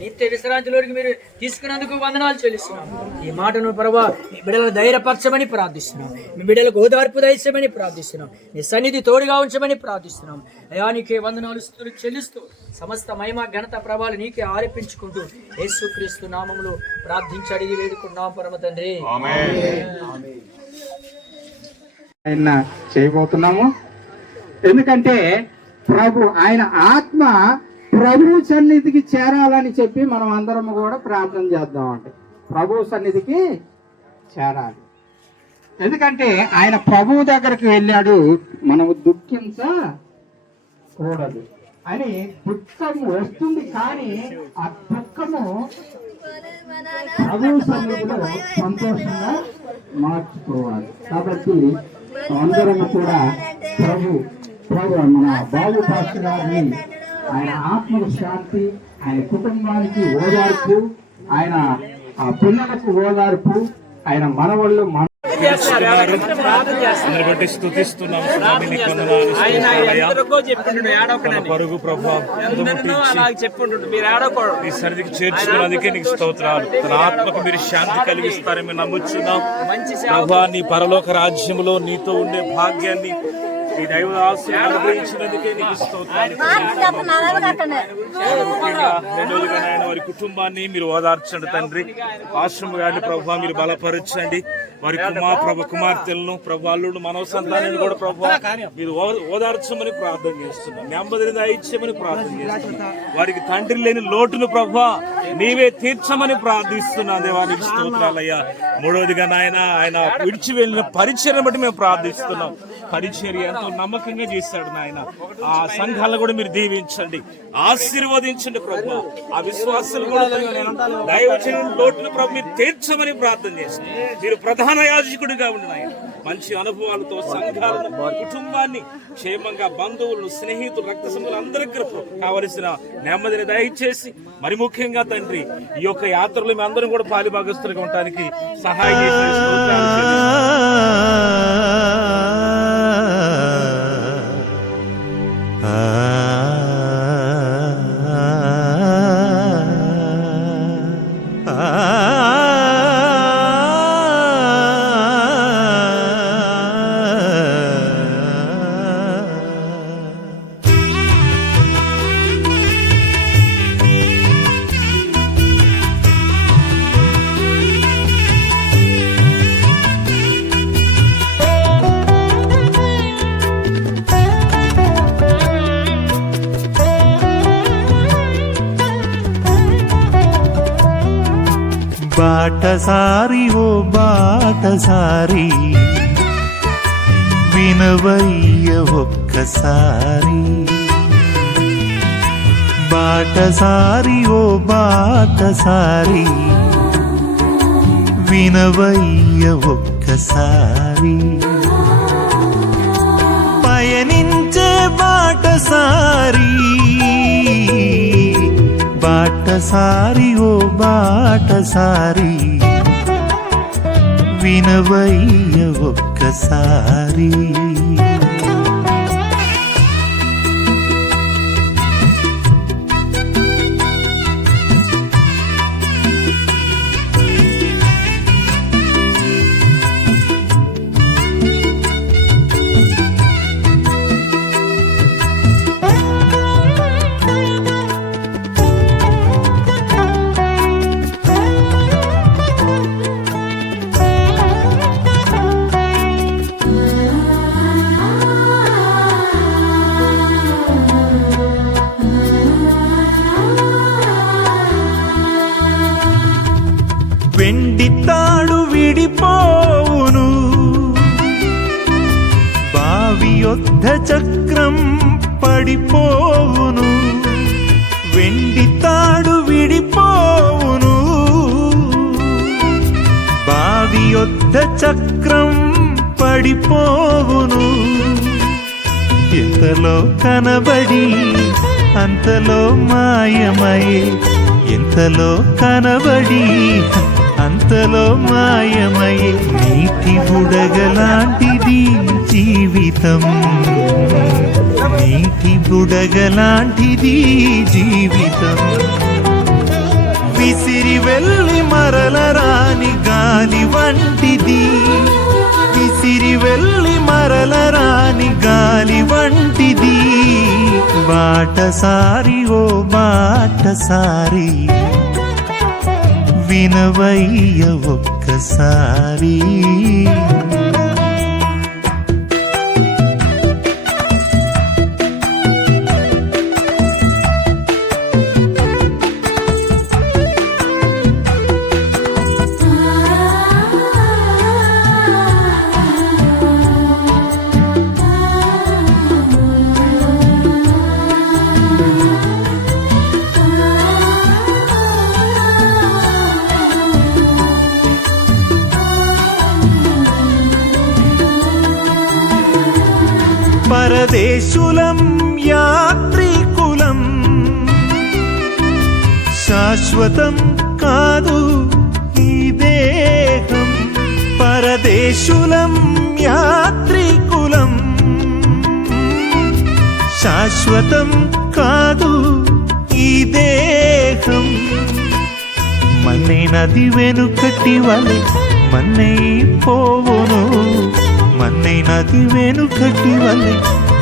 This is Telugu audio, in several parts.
నిత్య విశ్రాంతిలోకి మీరు తీసుకున్నందుకు వందనాలు చెల్లిస్తున్నాం. ఈ మాటను ప్రభా మీ బిడ్డలను ధైర్యపరచమని ప్రార్థిస్తున్నాం. మీ బిడ్డలకు ఓదార్పు దయచేయమని ప్రార్థిస్తున్నాం. నీ సన్నిధి తోడుగా ఉంచమని ప్రార్థిస్తున్నాం. అయా నీకే వందనాలు స్తుతులు చెల్లిస్తూ సమస్త మహిమ ఘనత ప్రభావాలు నీకే ఆరోపించుకుంటూ యేసుక్రీస్తు నామములో ప్రార్థించి అడిగి వేడుకున్నాం పరమ తండ్రి. ఆయన చేయబోతున్నాము. ఎందుకంటే ఆయన ఆత్మ ప్రభు సన్నిధికి చేరాలని చెప్పి మనం అందరం కూడా ప్రార్థన చేద్దామంటే ప్రభు సన్నిధికి చేరాలి. ఎందుకంటే ఆయన ప్రభువు దగ్గరికి వెళ్ళాడు, మనము దుఃఖించకూడదు అని. దుఃఖము వస్తుంది కానీ ఆ దుఃఖము ప్రభు సన్నిధిలో సంతోషంగా మార్చుకోవాలి. కాబట్టి అందరం కూడా ప్రభు మన బాబు పాస్టర్ గారిని ఆయన ఆత్మకు శాంతి, ఆయన కుటుంబానికి ఓదార్పు, ఆయన ఆ పిల్లలకు ఓదార్పు, ఆయన మనవళ్ళు చేర్చుకున్నందుకే నీకు స్తోత్రాలు. తన ఆత్మకు మీరు శాంతి కలిగిస్తారని మేము నమ్ముచున్నాం ప్రభా. నీ పరలోక రాజ్యములో నీతో ఉండే భాగ్యాన్ని ఈ దైవ అనుగ్రహించినందుకే నీకు స్తోత్రాలు. వారి కుటుంబాన్ని మీరు ఓదార్చండి తండ్రి. ఆశ్రమ గారిని ప్రభావ మీరు బలపరచండి. వారి కుమార్తెలను ప్రభు అల్లుడు మనవ సంతానాన్ని కూడా ప్రభు మీరు ఓదార్చమని ప్రార్థన చేస్తున్నాం. నెమ్మదిని దయచేయమని ప్రార్థన చేస్తున్నాం. వారికి తండ్రి లేని లోటును ప్రభు నీవే తీర్చమని ప్రార్థిస్తున్నాం. దేవానికి స్తోత్రాలయ్యా. మూడవదిగా ఆయన విడిచి వెళ్ళిన పరిచర్యను బట్టి మేము ప్రార్థిస్తున్నాం. పరిచర్య ఎంతో నమ్మకంగా చేశాడు నాయన. ఆ సంఘాలను కూడా మీరు దీవించండి, ఆశీర్వదించండి ప్రభు. ఆ విశ్వాసాలు కూడా దైవజనుల లోటును ప్రభు మీరు తీర్చమని ప్రార్థన చేస్తాం. మీరు ప్రధాన యాజకుడిగా ఉండిన ఆయన మంచి అనుభవాలతో సంఘాలను, కుటుంబాన్ని క్షేమంగా, బంధువులను, స్నేహితులు, రక్త సంబంధులు అందరికీ కావలసిన నెమ్మదిని దయచేసి మరి ముఖ్యంగా తండ్రి ఈ యొక్క యాత్రలో మేము అందరం కూడా పాలిభాగస్తులుగా ఉండడానికి సహాయం చేసిన బాటసారి ఓ బాటసారి వినవయ్య ఒక్కసారి. బాటసారి ఓ బాటసారి వినవయ్య ఒక్కసారి. పయనించే బాటసారి, బాటసారి ఓ బాటసారి వినవయ్య ఒక్కసారి. వెండి తాడు విడిపోవును, బావి యొద్ద చక్రం పడిపోవును. వెండి తాడు విడిపోవును, బావి యొద్ద చక్రం పడిపోవును. ఎంతలో కనబడి అంతలో మాయమయ్యే, ఎంతలో కనబడి అంతలో మాయమయ్యే. నీటి బుడగలాంటిది జీవితం, నీటి బుడగలాంటిది జీవితం. విసిరి వెళ్ళి మరల రాని గాలి వంటిది, విసిరి వెళ్ళి మరల రాని గాలి వంటిది. బాటసారి ఓ బాటసారి వినవయ్య ఒక్కసారి. పరదేశులం యాత్రికులం, శాశ్వతం కాదు ఈ దేహం. పరదేశులం యాత్రికులం, శాశ్వతం కాదు ఈ దేహం. మన్నే నది వెనుకటి వలె మన్నై పోవును, మన్నై నది వెనుకటి వలె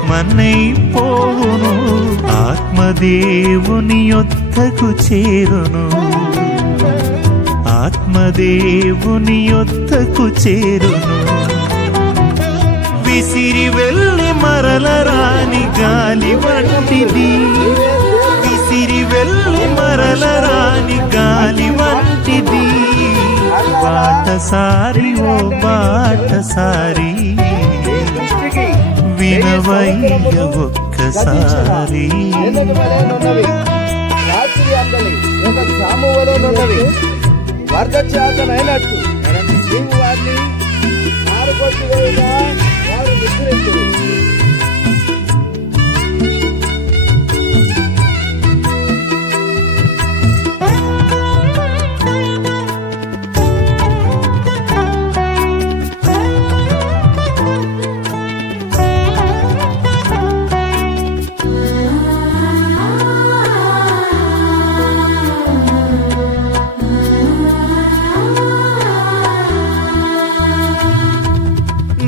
మన్నై పోవును. ఆత్మదేవుని యొద్దకు చేరును, ఆత్మదేవుని యొద్దకు చేరును. విసిరి వెళ్ళి మరల రాని గాలి వంటిది, విసిరి వెళ్ళి మరల రాని గాలి వంటిది. బాటసారి ఓ బాటసారి వినవయ్య ఒక్కసారి. రాత్రి అందలి ఒక సామువలో నున్నవి వర్ధచాతనైనట్టు నీవు వారిని మారుకొట్టివేయగా వారు నిద్రింతురు.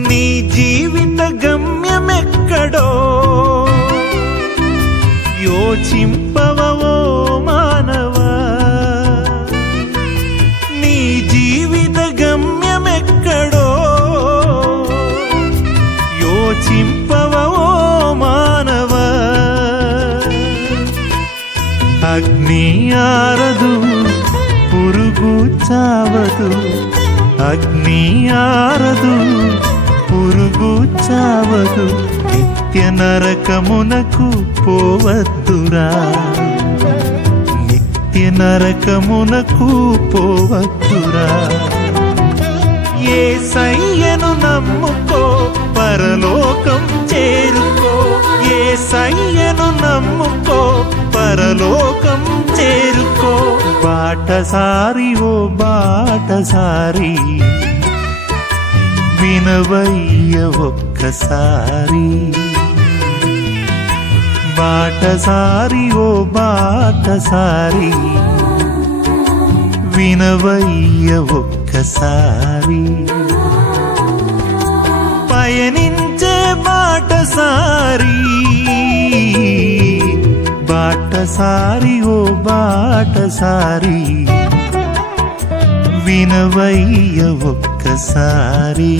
నీ జీవిత గమ్యమెక్కడో యోచింపవో మానవా, నీ జీవిత గమ్యమెక్కడో యోచింపవో మానవా. అగ్ని ఆరదు పురుగు చావదు, అగ్ని ఆరదు పురుగు చావదు. నిత్య నరకమునకు పోవద్దురా, నిత్య నరకమునకు పోవద్దురా. యేసయ్యను నమ్ముకో పరలోకం చేరుకో, యేసయ్యను నమ్ముకో పరలోకం చేరుకో. బాటసారి ఓ బాటసారి వినవయ్య ఒక్కసారి. బాటసారి ఓ బాటసారి వినవయ్య ఒక్కసారి. పయనించే బాటసారి, బాటసారి ఓ బాటసారి వినవయ్య ఒక్కసారి.